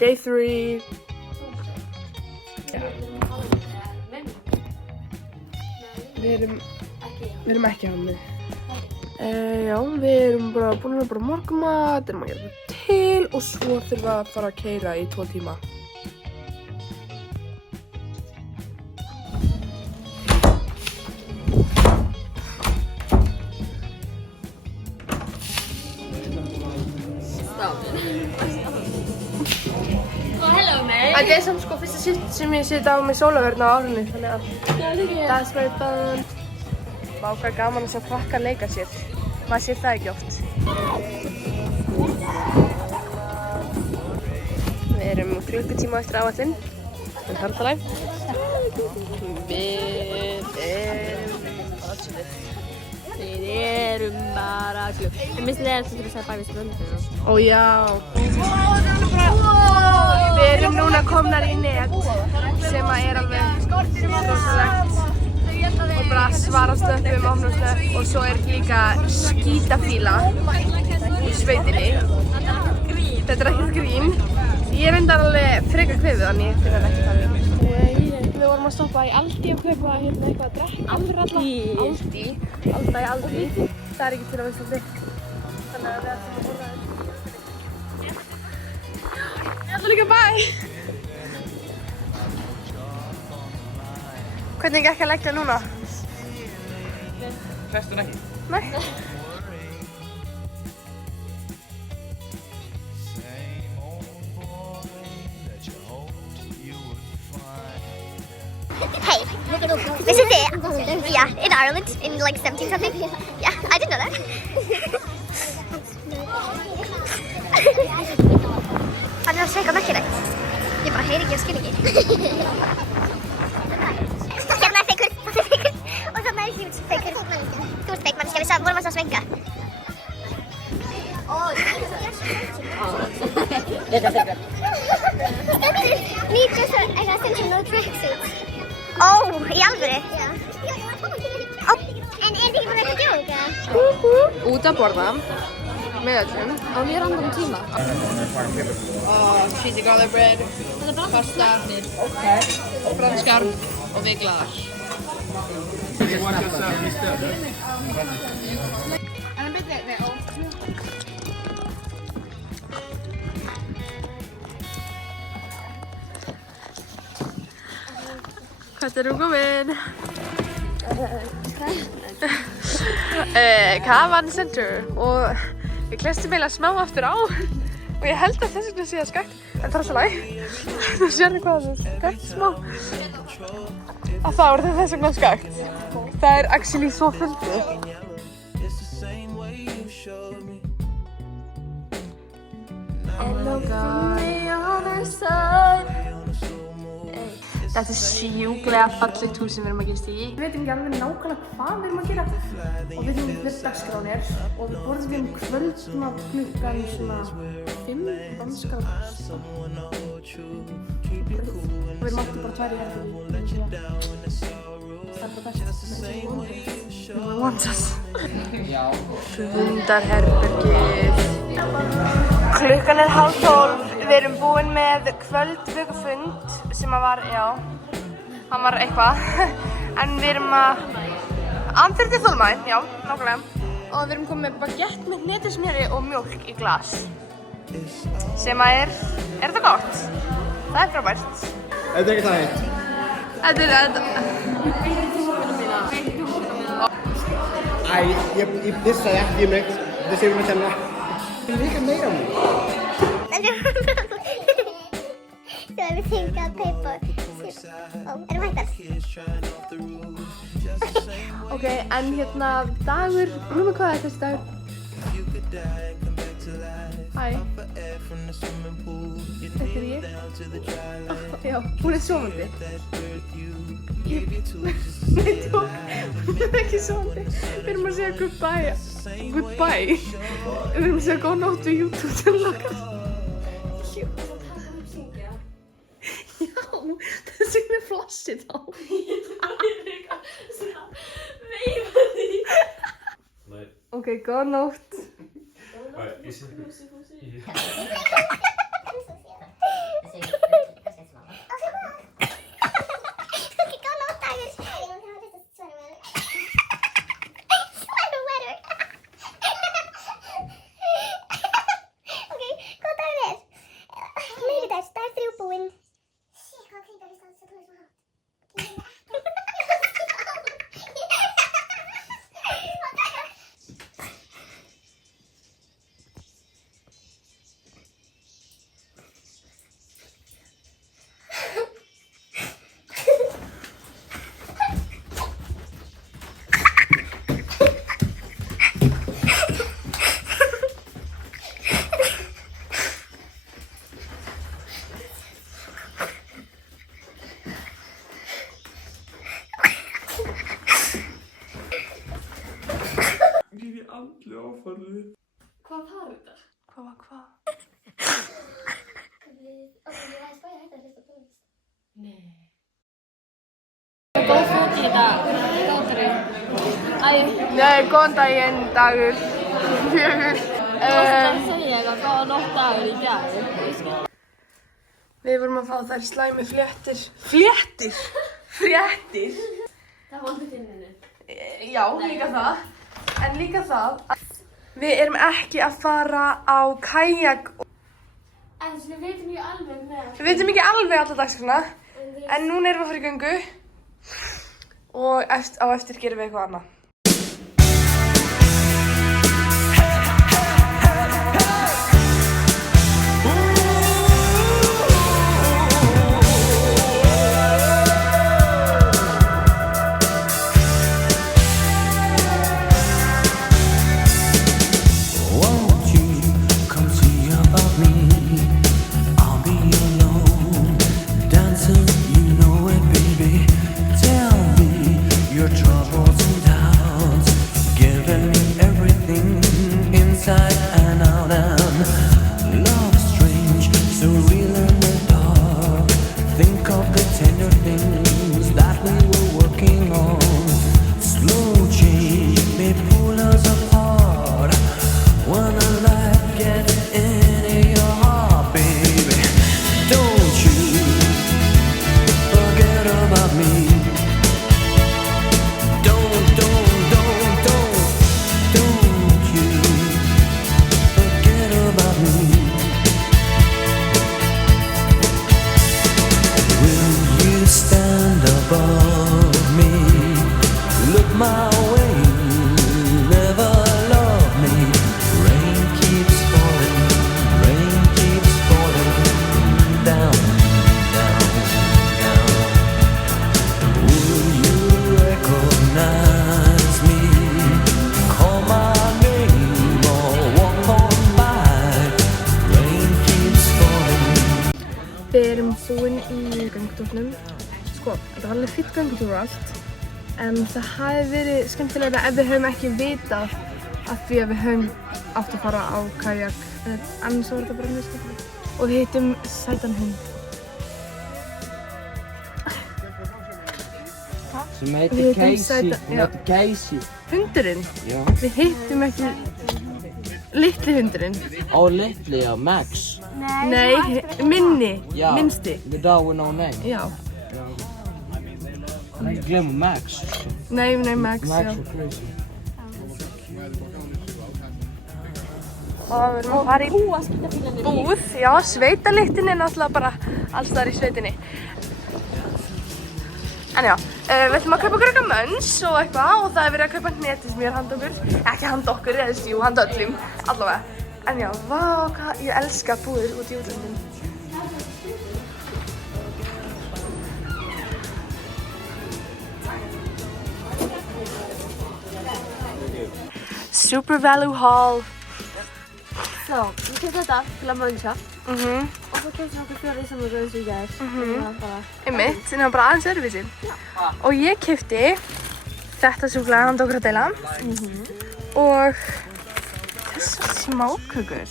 Day 3. Já. Við erum ekki á mig. Já, við erum bara búin að bara morgunmat, erum að gera til og svo þurfum við að fara að keyra í 2 tíma. Þetta er samt sko fyrsta sitt sem ég sitt á með sólarvörn á árinu, þannig að that's very fun. Vá, hvað gaman að sjá krakkar leika sér. Maður sér það ekki oft. Við erum klukkutíma eftir áætlun. En hartalæg. Við erum bara glögg. Ég minnst leiðast að segja bæði ströndina. Ó já. Við erum núna komnar í net sem er alveg rosalegt og bara svara stöppum, opna stöpp og svo er líka skítafíla í sveitinni. Þetta er ekkert grín. Ég reyndar alveg frekar kveðið þannig ég finna ekki þannig. Við vorum að stoppa í Aldi og kaupa eitthvað að drekka. Aldi. Það er ekki til á Íslandi. Þannig að við ætlum að borða þessu. Ég ætla líka bæ! Hvernig gekk að leggja núna? Hrestur ekki? Nei. Hey, this is it. Yeah, in Ireland in like 17 something. Yeah, I didn't know that. Það er að segja merkilegt. Ég bara heyri ekki og skil ekki. Hérna er feikur, það er feikur og þarna er hjút feikur. Þú ert feikmannskja, við vorum að svenga. Þetta er feikur. Need just a sentinel tracksuit. Ó, í alvöru? Já. En er þið ekki búin að djóka? Út að borða með öllum á mjög random tíma. Cheesy garlic bread, pasta, franskar og við glaðar. Hvert erum við komin? Caravan Center og ég klessi meila smá aftur á og ég held að þess vegna sé það skakt en það er svo læg. Þú sérðu hvað það er skakt smá að þá er það þess vegna skakt. Það er actually svo fyndið. Hello from the other side. Þetta er sjúklega fallegt hús sem við erum að gerast í. Við veitum ekki alveg nákvæmlega hvað við erum að gera og við erum við dagskráin og við borðum kvöldmat klukkan svona 5 danskar og við máttum bara 2 í herbergi. Það er bara best. Við vorum vondas. Fundarherbergið. Klukkan er 11:30. Við erum búin með kvöldvökufund sem að var, já, hann var eitthvað. En við erum að andfyrti þolmæn, já, nákvæmlega. Og við erum komið með baguette með hnetusmjöri og mjólk í glas. Sem að er þetta gott? Það er frábært. Þetta er ekki það heitt. Þetta er Æ, ég pissaði ekki í mig. Þetta séum við að kenna. Það er líka meira á mig. So everything got paper. Oh, erum við hættar? Ok, en hérna dagur, núna hvað er þessi dagur? Hæ. Þetta er ég. Já, hún er sofandi. Nei, hún er ekki sofandi. Við erum að segja goodbye. Goodbye. Við erum að segja góð nótt við YouTube til okkar. Já, þess vegna er flossið á. Veifa því. Ok, góð nótt. farið. Hvað var þetta? Hvað var hvað? Nei. Góð fót í þetta dótari. Nei, góðan daginn, dagur. 4. Þú varst að segja eitthvað góða nótt dagur í dag. Við vorum að fá þær slæmi fléttir. Fléttir? Fréttir? Það var hlutinni. Já, líka það. En líka það að við erum ekki að fara á kajak. En við veitum ekki alveg með. Við veitum ekki alveg alla dagskrana. En núna erum við að fara í göngu. Og á eftir gerum við eitthvað annað. Við erum búin í göngutúrnum. Sko, þetta var alveg fýtt göngutúr og allt. En það hafi verið skemmtilega ef við höfum ekki vitað af því að við höfum átt að fara á kajak. Annars var þetta bara mjög skemmtilegt. Og við hittum sætan hund. Sem heitir Casey. Hundurinn? Já. Við hittum ekki litli hundurinn. Ó, litli, já, Max. Nei, minni, Já. minnsti. The dog with no name. Já. Ekki glemma Max. Nei, Max, Max já. er crazy. Og við erum að fara í búð. Já, sveitalyktin er náttúrulega bara alls þar í sveitinni. En já, við ætlum að kaupa okkur eitthvað mönns og eitthvað og það er verið að kaupa hnetusmjör handa okkur. Ekki handa okkur, jú, handa öllum, allavega. En já, vá, ég elska búðir út í útlöndum. Super Value Hall. Svo, við kemum þetta til að mönnsja. Og svo kemur okkur fjóri sem við gauðum svo í gæðir. Einmitt, það var bara aðeins öðruvísi. Og ég keypti þetta súkkulaði handa okkur að deila. Og þessar smákökur.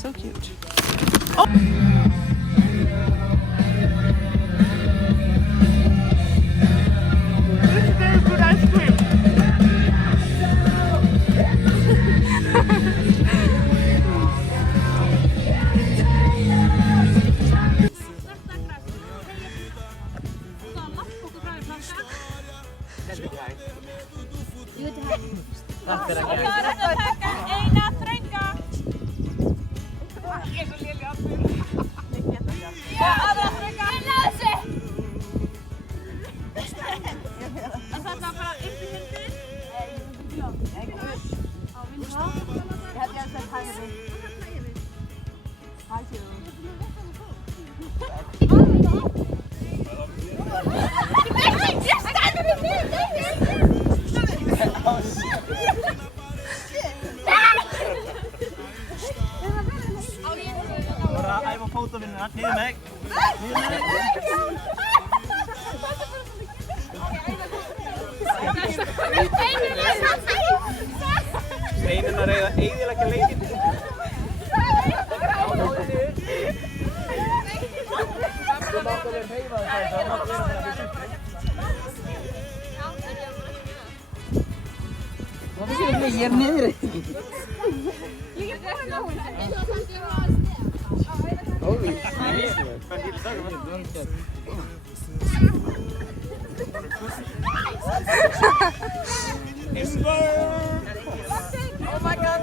So cute. Takk fyrir að gera. Það er að taka eina þrönga. Ég er svo léleg aftur. Já, aðra þrönga. Ég náðu þessu. En þetta var bara upp í hundurinn. Já, ekki upp. Á vinstra. Ég held ég að þetta hægir þig. Hægir þig. Ég stendur í mig. Bara æfa fótavinnuna, niður meg. Niður meg. Steinin að reyða eyðileggja leikinn. Þú mátt alveg hreyfa þetta, það mátt vera þetta fyrir sýtti. Hvað fyrir mig? Ég niðri. Holy shit. Oh my god.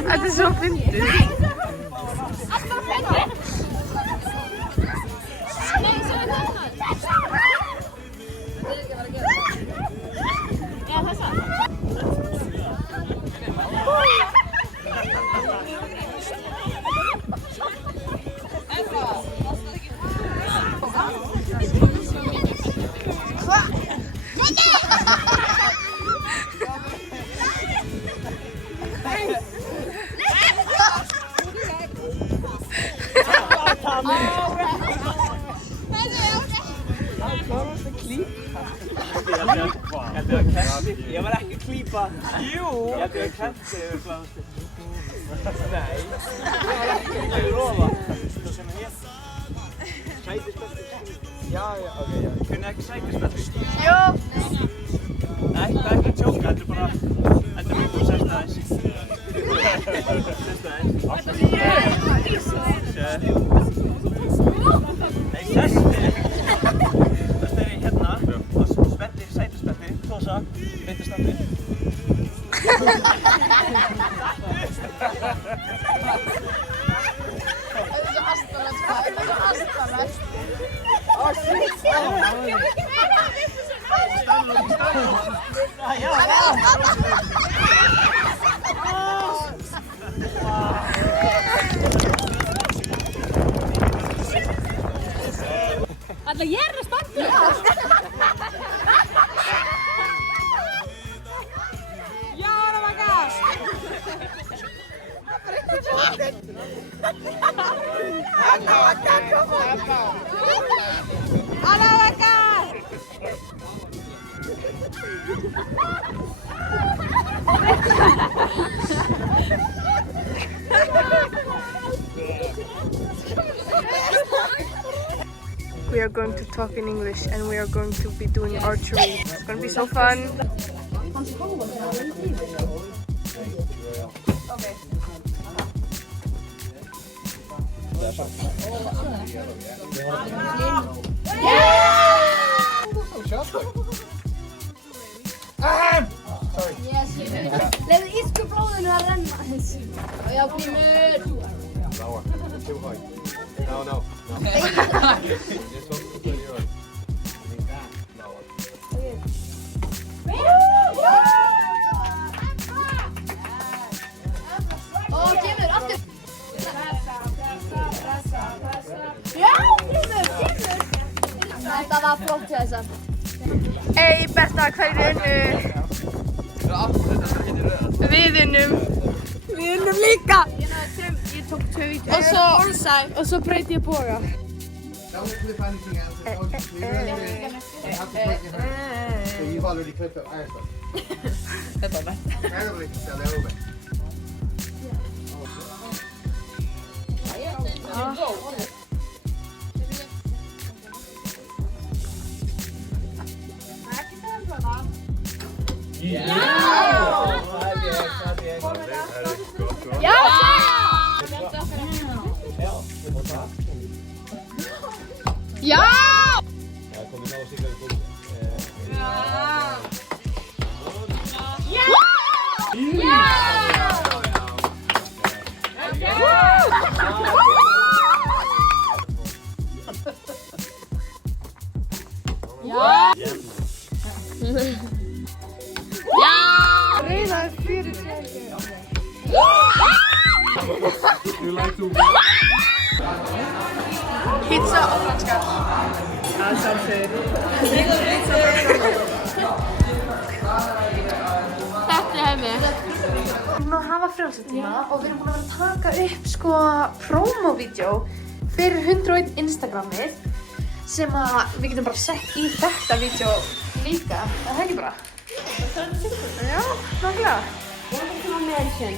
Þetta er svo fyndið. Ég var ekki að klípa. Jú! Ég held að klemti yfir kláðast. Nei. Ég var ekki að klípa, ég lofa. Það sem hér. Sætisbelti. Já, ok, já. Ég kunni ekki sætisbelti. Jú! Nei, það er ekki að tjóka, þetta er bara... Þetta er mjög búið sérst aðeins. Sérst aðeins. Nei, sérst. Það er hérna. Og spelti, sætisbelti, tósa, beintastandi. Alla ég að standa. Já, oh my gosh. We are going to talk in English and we are going to be doing archery. It's going to be so fun. Leðu ísku blóðinu að renna. Já, Grímur. Lower. Too high. No. Just want to put yours. Lower. Ó, Grímur, aftur. Já, Grímur. Þetta var flott hjá þessar. Hey, Berta, hverju unnu? Við unnum. Við unnum líka. Ég tók 2 vídeó. Og svo breyti ég boga. Don't clip anything else. I'll just leave it in there. You have to clip your hair. So you've already clipped it. Alright, so. That's all right. Probably sell it over. Ja! Redan 4 Pizza og franskar. Það sjálfsögur. Þetta er hefði. Við erum búin að hafa frjálsatíma og við erum búin að vera að taka upp sko promo-vídeó fyrir 101 Instagramið sem að við getum bara sett í þetta vídeó líka. Er það ekki bara? Já, nákvæmlega. Welcome to my mansion.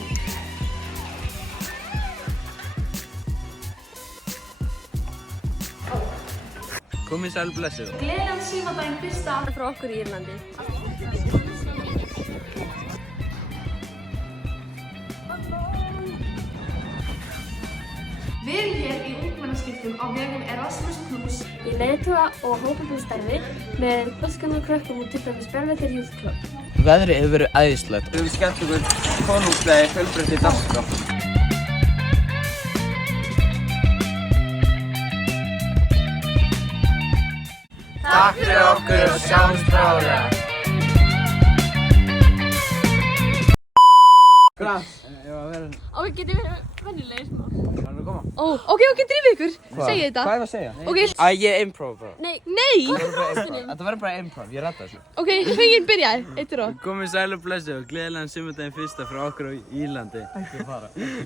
Komið sæl blessuð. Gleðilegan símadaginn fyrsta Frá okkur í Írlandi. Við erum hér í ungmennaskiptum á vegum Erasmus Plus Í leiðtoga og hópeflisstarfi með alls krökkum og til dæmis Belvedere Youth Club. Veðrið hefur verið æðislegt. Við höfum skemmt okkur konungslega fjölbreytti dagskrá. Takk fyrir okkur og sjáumst bráðlega. Hvað? Og við getum verið venjulegir smá. Það er að koma. Ok, drífið ykkur, segið þetta. Hvað er að segja? Ok, Æ, ég er improv bara. Nei, Þetta verður bara improv, ég rætta þessu. ok, fengið byrjaði, eittur og. Komið sæl og blessuð og gleðilegan sumardaginn fyrsta frá okkur á Írlandi.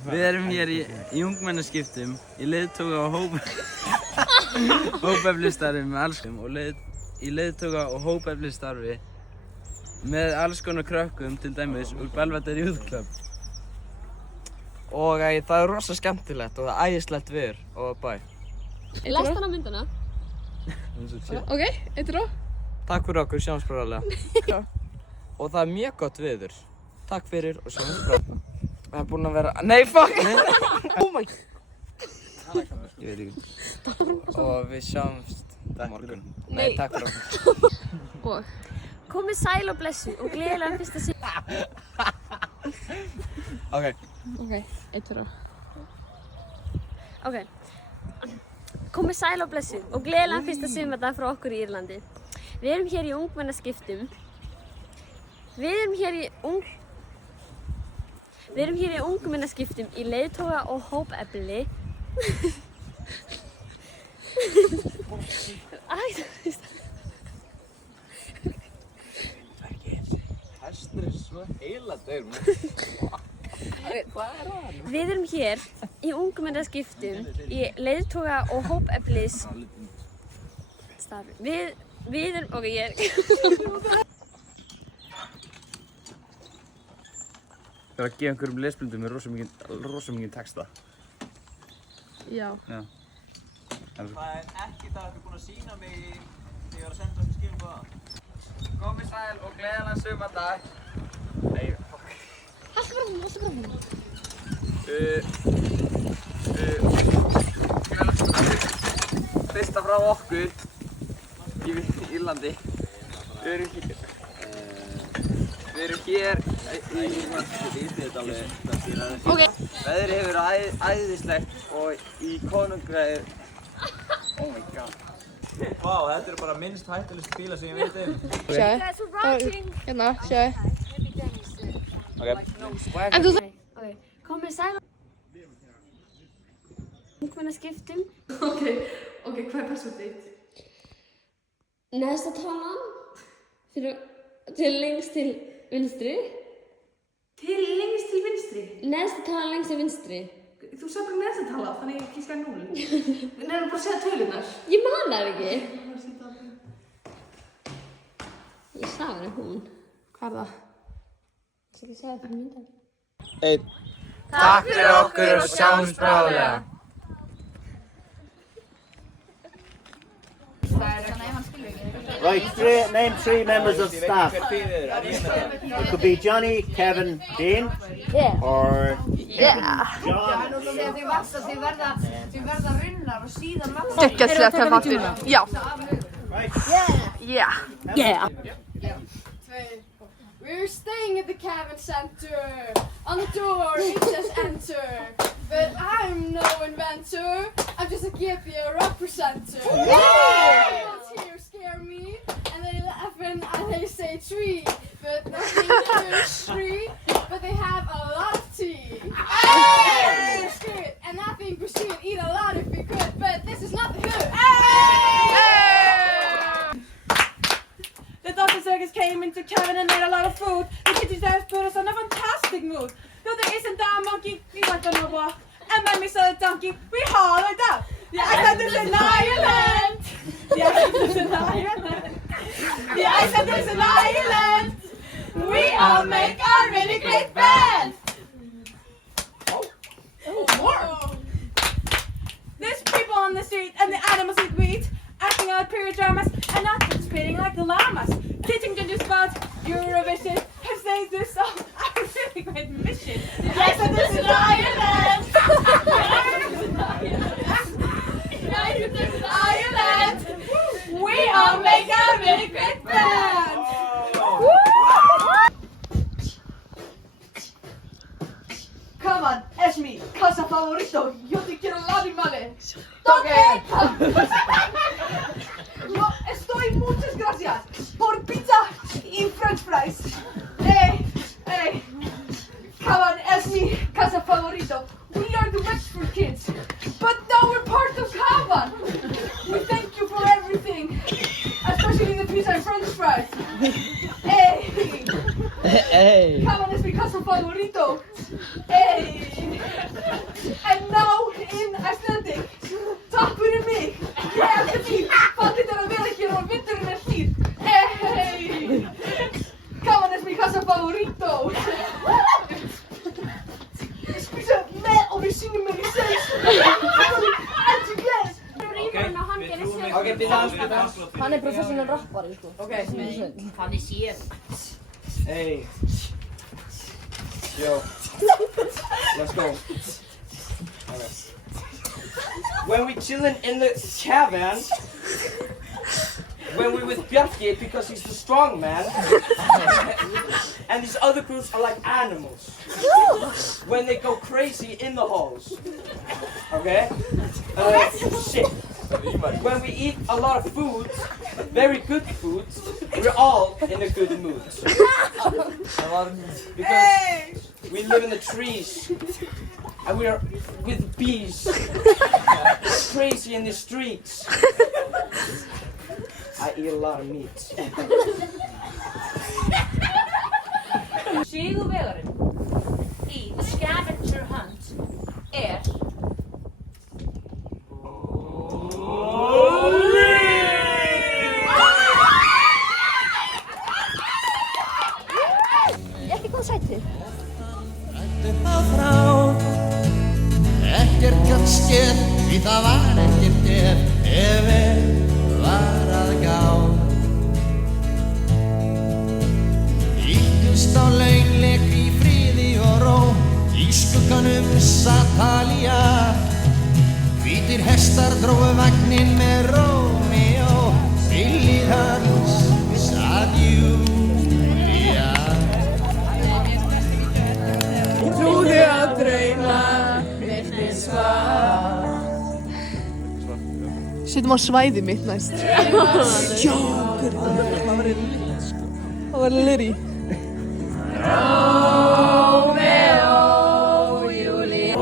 Við erum hér í ungmennaskiptum í leiðtoga og hópeflisstarfi með alls og í leiðtoga og hópeflisstarfi með alls konar krökkum, til dæmis úr Belvedere Youth Club. Og það er rosa skemmtilegt og það er æðislegt viður og bæ. lest hann á myndina? Ok, eittur og. Takk fyrir okkur, sjáumst bráðlega. Og það er mjög gott viður. Takk fyrir og sjáumst bráðlega. Það er búin að vera... Nei, fuck! Oh my... Ég veit ekki. Og við sjáumst á morgun. Nei, takk fyrir okkur. Komið sæl og blessu og gleðilegan fyrsta Ok. Ok, eittur og. Ok. Komið sæl og blessu og gleðilegan fyrsta sumardag frá okkur í Írlandi. Við erum hér í ungmennaskiptum. Við erum hér í ungmennaskiptum í leiðtoga og hópefli. Hestur er svo heiladegur. Við erum hér í ungmennaskiptum í leiðtoga og hópeflis starfi. Við erum... Ok, ég er... Ég var að gefa einhverjum lesblindum með rosa mikið texta. Já. Það er ekki það að þú búin að sína mig þegar ég var að senda okkur skilum á það. Komið sæl og gleðilegan sumardag. Nei, fuck. Fyrsta frá okkur í Írlandi. Við erum hér Ok. Veðrið hefur verið æðislegt og í konungræði. Oh my god. Vá, þetta eru bara minnst hættulegst bílar sem ég veit Sjáðu. Hérna, sjáðu. En þú... Ok, komið sæl og... Ungmennaskiptum. Ok, hvað er password þitt? Neðsta talan til lengst til vinstri. Til lengst til vinstri. Neðsta talan lengst til vinstri. Þú sagði bara neðsta tala, þannig ég kíska 0. Nefnum bara að segja tölunar. Ég man það ekki. Ég sagði það hún. Hvað er það? Það skal ég segja það fyrir myndar. Takk fyrir okkur og sjáumst bráðlega. Right, name three members of staff. It could be Johnny, Kevin, Dean, or John. Geggjaðslega til þáttur. Já. Yeah. We're staying at the Kevin Center. On the door it says enter. But I'm no inventor. I'm just a Gipia representer. Kids here scare me. And they laugh and they say tree. But nothing is tree. But they have a lot of tea. They're scared. And I think we should eat a lot if we could. But this is not the hood. came into Kevin and made a lot of food. The kitchen staff put us on a fantastic mood. No, there isn't that monkey, we went on a walk. And when we saw the donkey, we hollered out. The Icelanders an island! The Icelanders an island! The Icelanders an island! We all make a really great band! More! There's people on the street and the animals eat wheat, acting out period dramas and not participating like the llamas. Teaching judges about Eurovision has made this all a really great mission. The Icelanders an island! The Icelanders an island! We all make a really great band! Come on, es mi casa favorito. Yo te quiero animales. ¿Dónde? Yo estoy, muchas gracias, por pizza y french fries. Hey, hey. Come on, es mi casa favorito. We are the Wexford kids, but now we're part of Cavan. We thank you for everything, especially the pizza and french fries. Hey. Hey. Cavan es mi casa favorito. Hey. And now in Icelandic. Takk fyrir mig. Ég elska þín. Fallegt að vera hér og vindurinn hlýr. Hey. Cavan es mi casa favorito. Ég spisa með og við syngjum með í sex. Anti Glass. Ok, byrja. Hann professional rappari, sko. Ok, Hann sér. Hey. Yo. Let's go. Okay. When we chillin' in the cavern, when we with Bjarki because he's the strong man, and these other groups are like animals. When they go crazy in the halls. Okay? Shit. When we eat a lot of food, very good food, we're all in a good mood. Because we live in the trees, and we are with bees, crazy in the streets. I eat a lot of meat. Sigurvegarinn í Scavenger Hunt Ekki góð sæti. Ekkert gat skeð, því það var ekkert ef var að gá. Íttust á launleik í friði og ró, í skugganum sat Talía. Hvítir hestar drófu vagninn með Rómeó, við hlið hans sat Júlía. Trúði að drauma, virti svar. Setjum á svæðið mitt næst. Sjókur. Það var Liri. Rómeó, Júlía.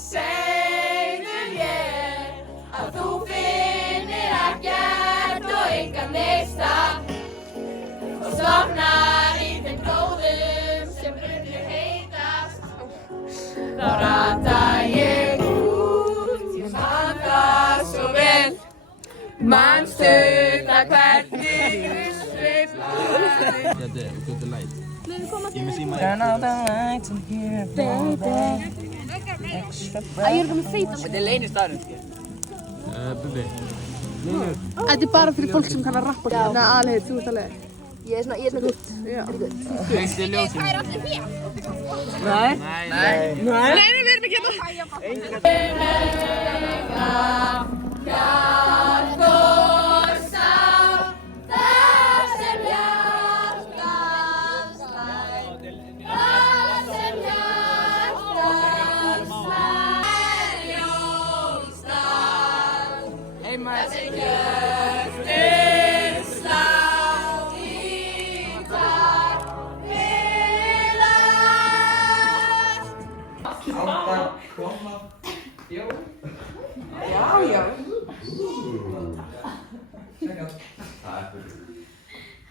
Segðu mér að þú finnir ekkert og engan neista og sofnar í þeim glóðum sem brunnur heitast. Þá rata ég út, ég man það svo vel. Manstu það hvernig sveiflaði. Turn out the lights in here, baby. Ég er komið feita. Þetta er leynir staðurinn. Bubbi. Þetta er bara fyrir fólk sem kann að rappa. Nei, alveg, þú ert alveg. Ég er svona gutt. Veistu ljósinu? Það er allir hér. Nei. Nei, við erum ekki hérna. Hjart og sál, þar sem hjartað slær, þar sem hjartað slær, ljósstað, þar sem hjörtur slá í takt við allt. Já.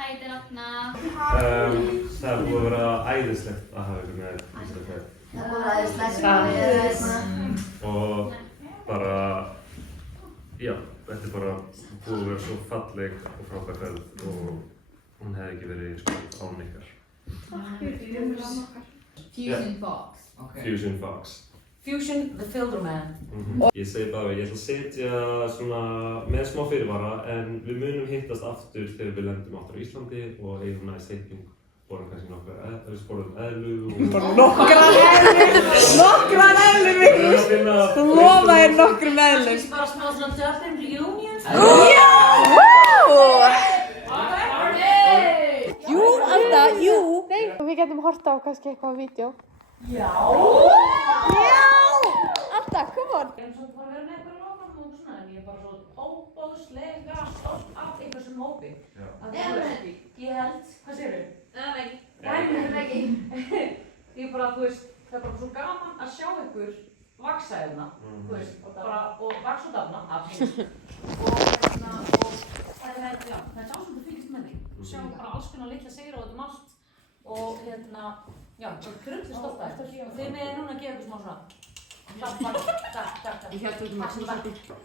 Æti Ragna. Það er búið að vera æðislegt að hafa ykkur með fyrsta ferð. Það er búið æðislegt. Og bara, já, þetta er bara búið að vera svo falleg og frábær ferð og hún hefði ekki verið án ykkar. Fusion Fox. Fusion Fox. Fusion the Filter Man. Ég segi bara, ég ætla að setja svona með smá fyrirvara en við munum hittast aftur þegar við lendum aftur á Íslandi og eigum næst hitting. Borðum kannski nokkrar eðlu og... Nokkrar eðlur, Vigfús! Þú lofaðir nokkrum eðlum. Kannski bara smá svona Dublin reunion? Já! Jú, Alda, jú! Og við getum horta á kannski eitthvað á vídeo. Já! Já! Alda, come on! Ég hef bara verið með eitthvað lóknum og svona en ég er bara svo óbóðslega stolt af einhversum hópi. Ég held, hvað segirðu? Ekki. Ég bara, þú veist, það er bara svo gaman að sjá ykkur vaksa hérna, þú veist, bara, og vaksa og dafna, absolutt. Og það er ásvönd að fylgjast með þig og sjá bara alls konar litla sigra og þetta allt og já, bara krullu stolt að þér. Og þið með núna að gefa ykkur smá svona. Takk. Ég held út að þetta.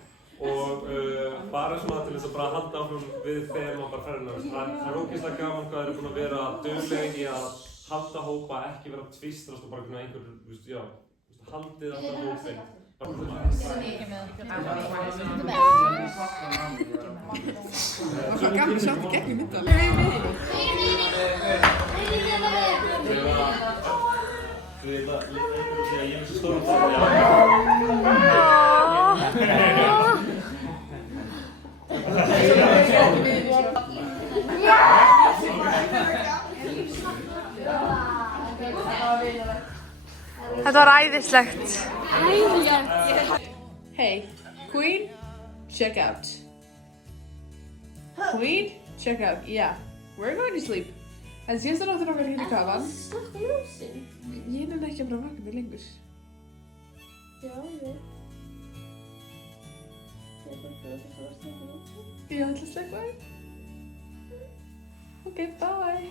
Og bara svona til þess að bara halda áfram við þeim og bara ferðina. Það er ógeðslega gaman hvað þeir eru búin að vera duglegir í að halda hópa, ekki vera að tvistrast og bara einhver, já, haldið alltaf hópinn. Það var gaman að sjá þetta gegnum mynda. Ég er með svo stórum það. Þetta var æðislegt. Hey, Queen, check out. Queen, check out. Yeah, we're going to sleep. En síðasta nóttin okkar hérna í kafan. Slökk ljósin. Ég nenni ekki að bara vakna mig lengur. Já, ég. Ég ætla að slökka þig. Ok, bye.